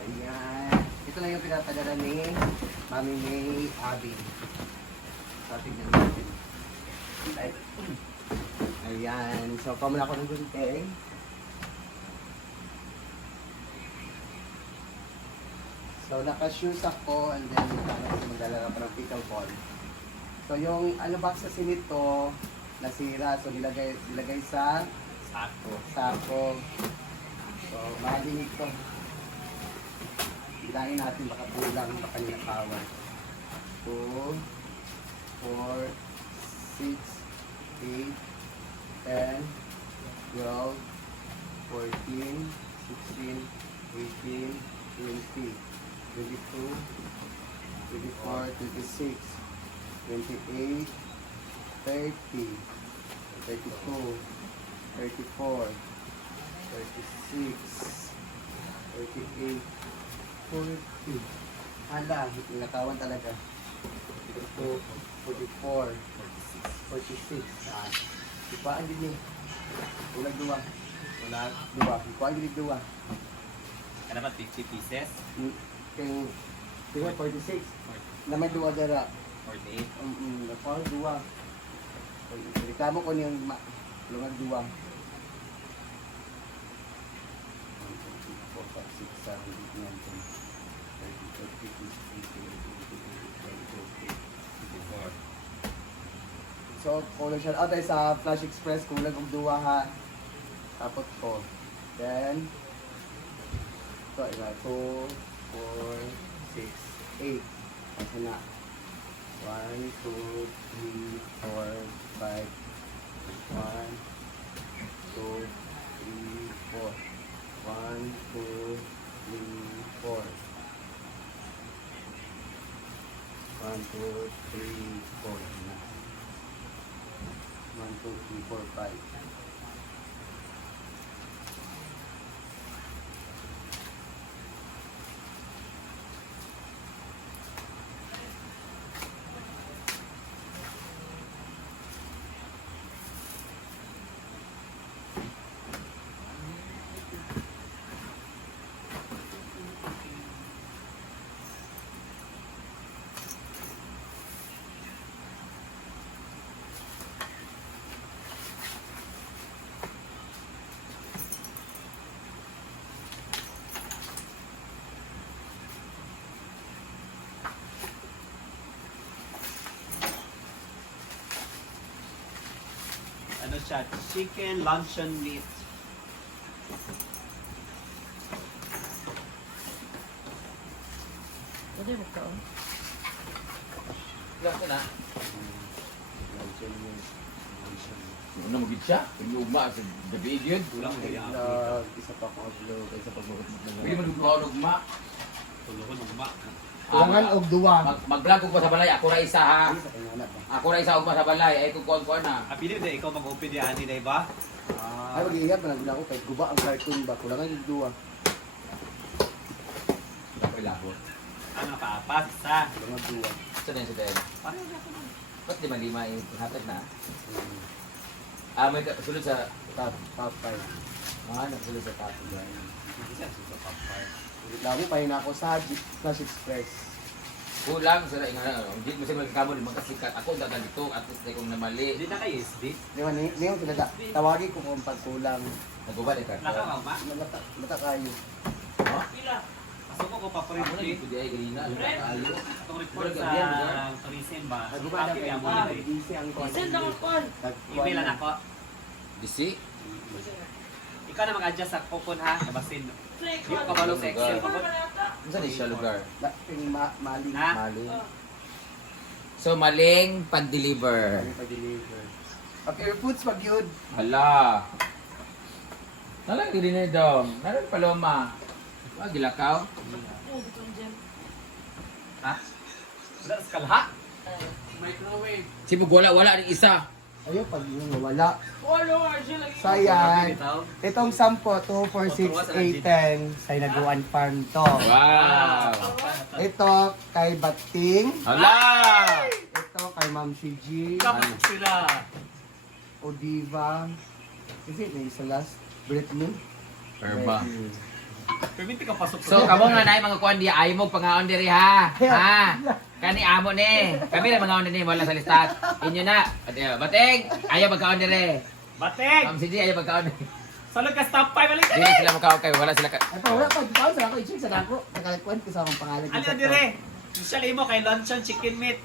Ayan. Ito lang yung pinapadala ni Mami May Abby. So, tignan natin. Ayan. So, pamula ako ng gunting. So, naka-shoes ako and then magdala pa ng pickle ball. So, yung ano box kasi nito, nasira. So, nilagay sa sako. So, mahalin ito. Bilangin natin baka kulang, baka ninakawan. 2, 4, 6, 8, 10, 12, 14, 16, 18, 20, 22, 24, 26, 28, 30, 32, 34, 36, 38, 40. Hala, nakawan talaga. 42, 44, 46. Ipaan din eh. Ulag duwa. Wala duwa. Ipaan din duwa. Ano ba, 50 pieces? Kaya 46. Na may duwa dara. 48. Napang duwa. Reklamo ko niyang lungan duwa. 54. So, kulang siya. Tayo sa Flash Express, kulang ang duwa ha. Tapos ko. Then, ito, 2, 4, 6, 8. Kasi na. 1, 2, 3, 4, 5. 1, 2, 3, 4. 1, 2, 3, 4. 1, 2, 3, 4. 1, 2, 3, 4, 5. Ano siya? Chicken luncheon meat. Pwede mo ka, oh. Ilang ko na. Ano mo gid siya? Yung ugma sa gabi yun. Kulang mo yan. Isa pa ako upload, isa pa buhat Hindi mo nagluhaw ng ugma. Tulungan ng mak. Kulangan og duwa. Mag-vlog ko pa sa balay. Ako na isa ha. Sa kanya na ba? Ako na isa ugma sa balay. Ay kung kuhan na. Apili na ikaw mag-open yan, di ba? Ay, mag-iingat pa na ako kahit guba ang cartoon ba? Kulangan yung duwa. Dapat labot. Ano pa? Apat, isa. Kulangan duwa. Saan yan si Ben? Pareho na ako nun. Ba't lima-lima yung hatag na? May kasulod sa Top 5. nakasulod sa tapo. Isa, sa top 5. Labo pa yun ako sa Flash Express. Kulang sila nga. Hindi mo siya magkamo din magkasikat. Ako dagan dito at least na kung namali. Hindi na kayo SD. Di ba, niyo sila tawagin ko kung pagkulang. Nagubad eh ka. Nakakaw ba? Mata kayo. Pila. Pasok ko pa Ako na print. dito di ay ganina. Ayo. Itong report sa tourism ba? Naguba na Copy kayo. mo na eh. Busy ang Send ako, Paul. Email na ako. Disi? Ikaw na mag-adjust sa coupon ha. Nabasin. Flex, Yung kabalo sa Excel. Paul, malata. Saan siya lugar? Mali. Ha? Mali. Oh. So maling pag-deliver. Mali pa-deliver. Okay, your foods pag yun. Hala. Nalang din na daw. Nalang paloma. Wag gilakaw. Oh, dito ang gem. Ha? Wala sa kalha? Microwave. Sibog wala rin isa. Ayun, pag yun nawala. Wala, siya lagi. So yan, itong 10, 2, 4, 6, 8, 10, sa Inaguan Farm to. Wow. Ito kay Bating. Hala. Ito kay Ma'am Shiji. Kapag sila. Odiva. Is it may isa last? Britney? Herba. Perminti ka pasok. So kamo nga nay mga kuan di ay mo pangaon diri ha. Ha. Kani amo ni. Kami ra mangaon ni wala sa listat. Inyo na. Bating, ayaw magkaon diri. Batek! Ma'am Sidi ayaw magkaon. Salog ka stop 5 balik Dili sila magkaon kay wala sila ka. Ay, wala pa. Ikaw sa ako. I-check sa ako. Nakalikuan ko sa akong pangalan. Ano na dire? Social imo kay luncheon chicken meat.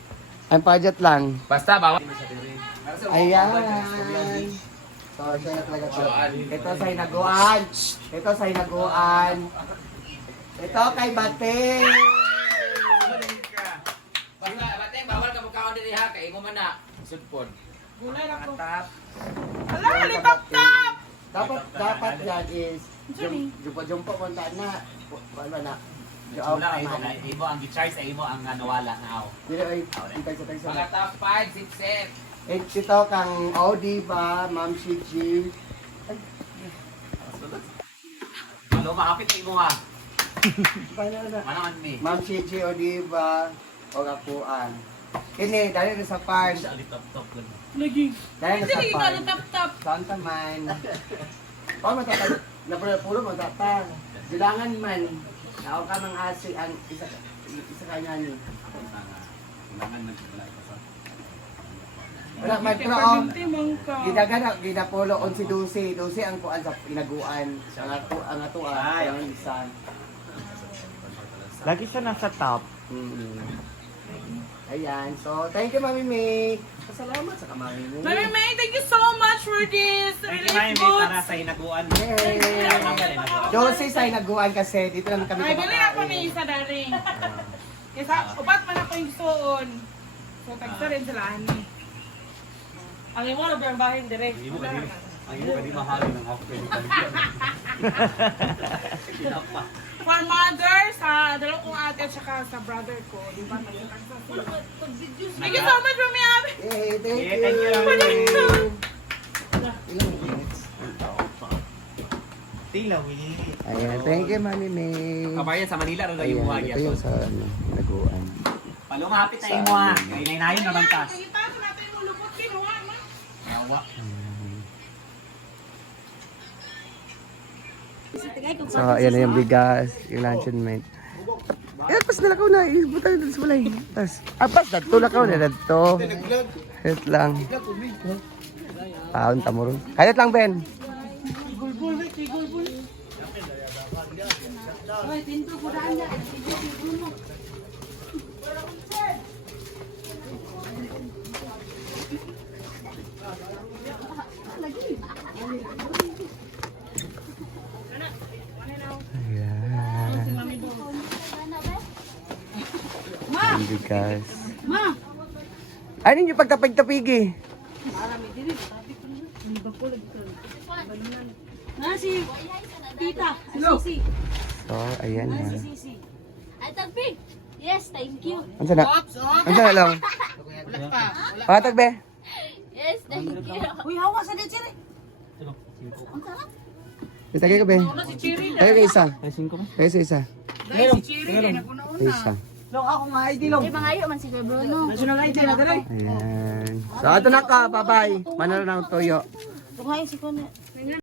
Ang budget lang. Basta bawal. Ayan. So, siya na talaga to. Ito sa hinaguan. Ito sa hinaguan. Ito kay Bate. Basta bating bawal ka magkaon diri ha kay imo man na. Sudpod. Gulay ako. Tap. Ala, litap-tap! Dapat yan is jumpo mo na. Wala na. Wala imo kay imo ang gi-charge sa imo ang nawala na aw. Dili ay intay sa Mga top 5, 6, 7. Ito kang Odiva, Ma'am Shiji. Hello, mahapit na imo ha. Ano Manaman mi. Ma'am Shiji, Odiva, o Apuan. Kini, dali na sa farm. Sa litap-top kun. Lagi. Dali na Hindi sa kita farm. litap-tap. Santa man. O matatag, napulo mo tatag. Bilangan man. Nao ka mang asi ang isa kanya ni. Wala man pero o. Paginte mong ka. Gidapulo 11-12 ang kuan sa inaguan. Ang atuan, ang isa. Lagi siya nasa top. Ayan. So, thank you, Mami May. Salamat sa Mami May. Mami May, thank you so much for this Thank you, relief Mami, para goods. sa hinaguan. Yay! Josie sa inaguan kasi dito lang kami Ay, bali ako may isa daring. Isa, upat man ako yung suon. So, tagsa rin sila ani. Ang imo na ba bahin dire? Ang imo kadi mahal ng ako pwede pa. For mother, sa dalawang kong ate at saka sa brother ko. Di ba? Nagkakasa sila. Thank you so much, Mami Abby. Yay! Thank Yeah, you! thank you, Ilang minutes? Tilawi. Ayan. Thank you, Mami May. Kabayan sa Manila rin yung Ayan. buhagi Ito yung sa inaguan. Palo mahapit na imo ha. Kay nainayon naman ta. Kita ko natin yung lupot kinuha, ma. Yawa. So, ayan na yung bigas, yung luncheon mate. Eh, pas nalakaw na, ibutang dito sa balay. Pas, natulakaw na dito. Hayat lang. Taon tamurong. Hayat lang, Ben. Gulbul, gulbul. Ay, tinto ko daan na. Ayan. Yung bigas. Ma! Ano yung pagtapig-tapigi? Na si Tita, si Sisi. So, ayan na. Sisi. Ay, tagpig! Yes, thank you. Ano na? Ano na lang? Patag, be. Yes, thank you. Uy, hawa sa din sila. Itagay ka, be. Una si Chiri. Tagay ka isa. Tagay sa isa. Dahil si Chiri, naguna-una. Tagay isa. Eh, mangayo man si Kuya Bruno. Ayan. So, ato na ka. Bye-bye. Manalo ng toyo. Tungayo si Kuya.